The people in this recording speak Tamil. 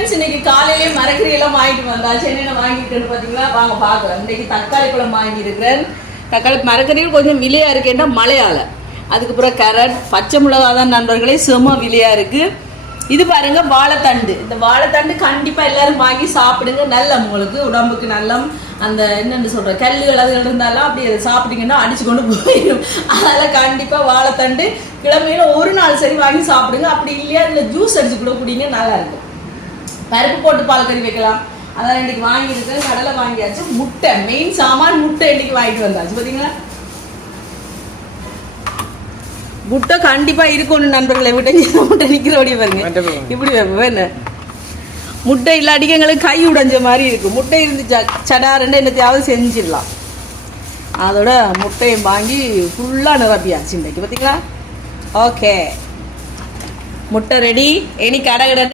ஃப்ரெண்ட்ஸ், இன்னைக்கு காலையிலேயே மரக்கறி எல்லாம் வாங்கிட்டு வந்தாச்சு. என்னென்ன வாங்கிட்டு பார்த்தீங்களா, வாங்க பார்க்கலாம். இன்னைக்கு தக்காளி பழம் வாங்கியிருக்கிறேன். தக்காளி மரக்கறியில் கொஞ்சம் விலையா இருக்கேன்னா மழையால. அதுக்கப்புறம் கேரட், பச்சை மிளகா தான் நண்பர்களே, செம விலையா இருக்கு. இது பாருங்க வாழைத்தண்டு. இந்த வாழைத்தண்டு கண்டிப்பா எல்லாரும் வாங்கி சாப்பிடுங்க. நல்ல உங்களுக்கு உடம்புக்கு நல்ல. அந்த என்னென்னு சொல்ற கல்லுகள் அது இருந்தாலும் அப்படி அதை சாப்பிட்டீங்கன்னா அடிச்சு கொண்டு போயிடும். அதனால கண்டிப்பா வாழைத்தண்டு கிழமையில ஒரு நாள் சரி வாங்கி சாப்பிடுங்க. அப்படி இல்லையா இல்லை ஜூஸ் அடிச்சு கூட குடிங்க, நல்லா இருக்கும். பருப்பு போட்டு பால் கறி வைக்கலாம். அதான் இன்னைக்கு வாங்கியிருக்கேன். கடலை வாங்கியாச்சு. முட்டை மெயின் சாமான் முட்டை இன்னைக்கு வாங்கிட்டு வந்தாச்சு. பார்த்தீங்களா, முட்டை கண்டிப்பா இருக்கணும் நண்பர்களை. விட்டு முட்டை நிக்கிறபடி பாருங்க, இப்படி வைப்பேன். முட்டை இல்லாட்டிக்கு எங்களுக்கு கை உடைஞ்ச மாதிரி இருக்கு. முட்டை இருந்துச்சா சடாருன்னு என்னத்தையாவது செஞ்சிடலாம். அதோட முட்டையை வாங்கி ஃபுல்லா நிரப்பியாச்சு இன்னைக்கு. பார்த்தீங்களா, ஓகே முட்டை ரெடி. இனி கடை